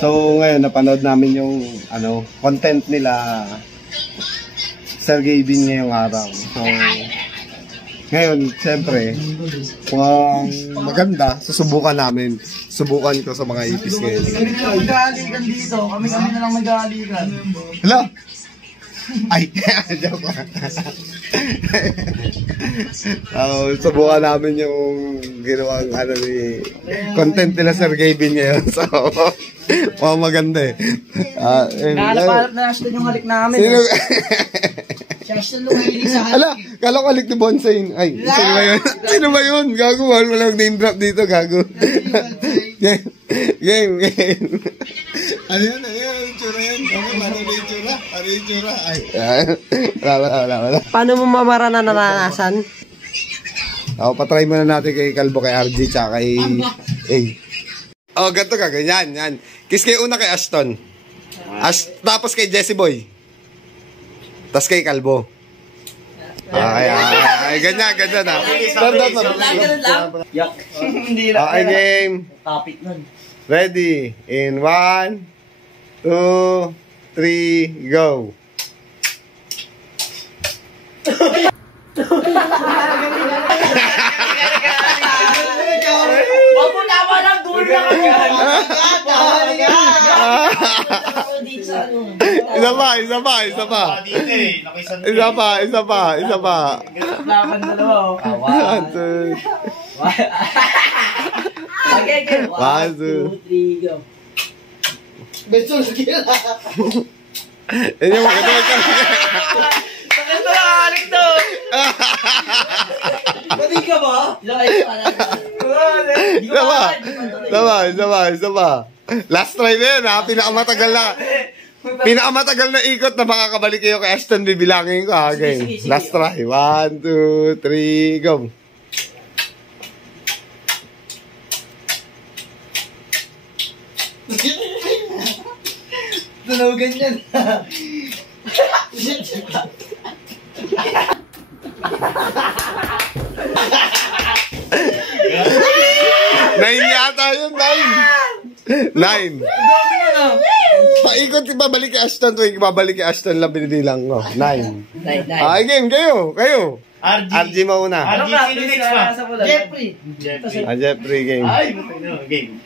So ngayon napanood namin yung content nila Sergey Bin ngayong araw. So ngayon, siyempre, kung maganda, susubukan namin. Subukan ko sa mga ipis ngayon. Kami na lang mag-aaligan dito. Kami na lang mag-aaligan. Hello? Ay, joke ko. Subukan namin yung ginawang content nila Sergey Bin ngayon. So, maganda eh. Nakalap na Ashton yung halik namin. Ashton lumahili sa halik. Ala, kala ko halik ni Bonsai. Ay, sino ba yun? Sino ba yun? Gago, walang name drop dito, gago. Game. Ano yan? Itsura yan. Ano yung itsura? Ano yung itsura? Ay, wala. Paano mo mamara na naranasan? Patry muna natin kay Kalbo, kay RG, tsaka kay ganito ka, ganyan, yan. Kiss kayo una kay Ashton. Tapos kay Jesse Boy. Tapos kay Kalbo. Ay, ganyan na. Hindi lang. Okay, game. Topic nun. Ready? In 1, 2, 3, go. Tama lang, dulo na kami. Isa pa. Laban dalawa. Okay, 1, 2, 3, go. Beso na kila. Yan yung maganda. Ito na halik to. Pwede ka ba? Isa pa. Last try na yun, ha? Pinakamatagal na ikot na makakabalik kayo kay Ashton, bibilangin ko, ha? Okay. Last try. 1, 2, 3, go. Tunugan yan. Nine yata yun, 9. Paikot, ibabalik kay Ashton. Ibabalik kay Ashton lang binibilang ko. 9. Ay, game, kayo. RG mauna. RG, sino next pa? Jeffrey. Jeffrey, game. Ay, game.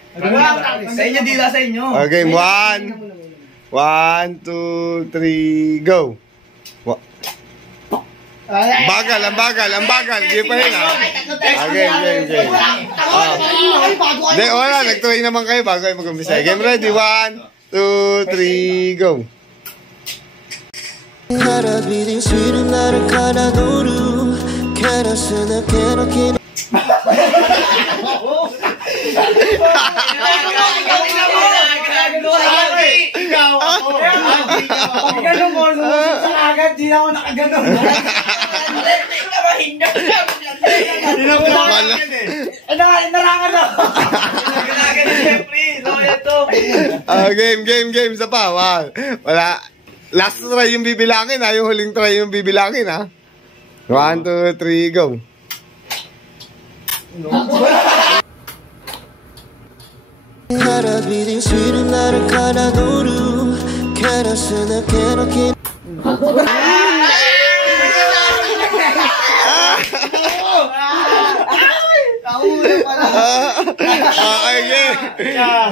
Sa inyo, dila sa inyo. Okay, 1, 2, 3, go. Ang bagal. Di pa yun, ha? Game. Hindi, wala. Nag-try naman kayo bago kayo mag-umpisa. Game ready, 1, 2, 3, go. Ikaw ako. Pag ganun mo, sa agad, di na ako nakaganon. Narangan ako. Narangan ni Jeffrey. Game. Isa pa. Wala. Last try yung bibilangin, ha? Yung huling try yung bibilangin, ha? 1, 2, 3, go.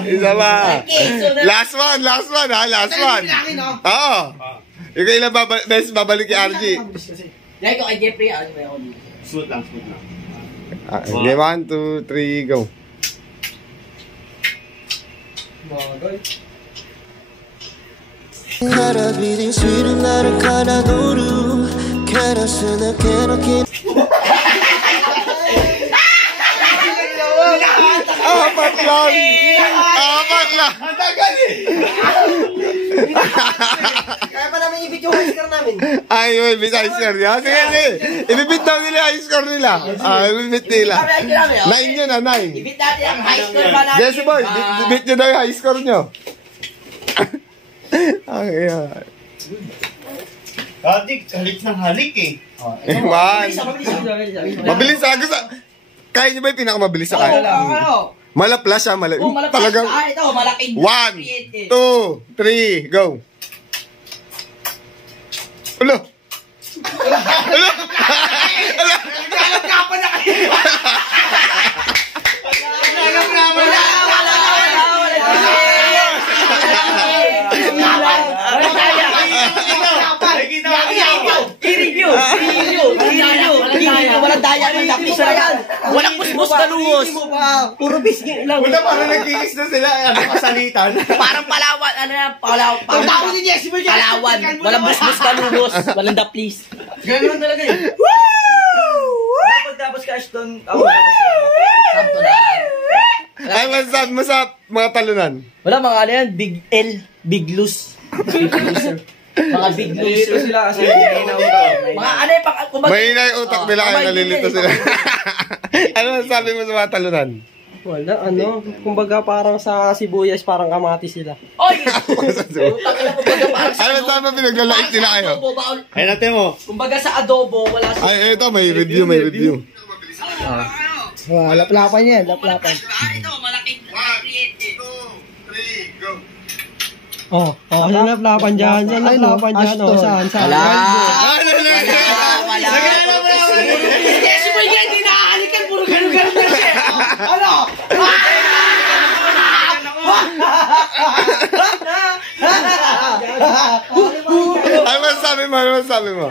Isa pa. Last one, ha? Last one. Oo. Yung kailan babalik kay RG. Dahil ko kay Jeffrey, Smooth lang. Okay, 1, 2, 3, go. Apat lang. Ang tagal eh. Kaya pa namin i-bit yung high score namin. Ay, may bit high score niya. Sige. Ibibit daw nila high score nila. Ibibit nila. 9 yun, 9. Ibit natin ang high score ba natin? Jesse Boy, ibit nyo daw yung high score nyo. Okay, Halik ng halik eh. Mabilis. Kaya nyo ba yung pinakamabilis sa kaya? Malaplas siya, Malapit. talagang Ito, malaking 1, 2, 3, go. Ulo. Nagkakapan na kayo. Walang daya man tapos yan. Walang busbus kaluos. Puro bisgit lang. Una parang nagkikis na sila, kasalitan. Parang Palawan, ano yan? Palawan. Palawan. Walang busbus kaluos. Walang daplis. Ganoon talaga eh. Dapat ka Ashton. Sakto lang. Ay, masap, mga talunan. Wala mga ano yan, Big L, Big Loose. Big Loser. Mga Big Loser. sila kasi Mga ano yung kumbaga. Mahina yung utak nila kaya nalilito sila. Ano sabi mo sa mga talunan? Wala, ano, kumbaga parang sa sibuyas, parang kamati sila. Oy! Utang ina kumbaga parang sa Ano sabi mo pinaglalait nila kayo? Ay, natin mo. Kumbaga sa adobo, wala sa... Ay, ito, may review. Laplapan yan, laplapan. Ito, malaking... 1, 2, 3, go. Oh, yung laplapan dyan, yung laplapan dyan, oh, saan? Wala. Wala. Hindi, si Boy yan, hindi nakahalikan, puro ganun-ganun na siya. Ano? Ano masasabi mo?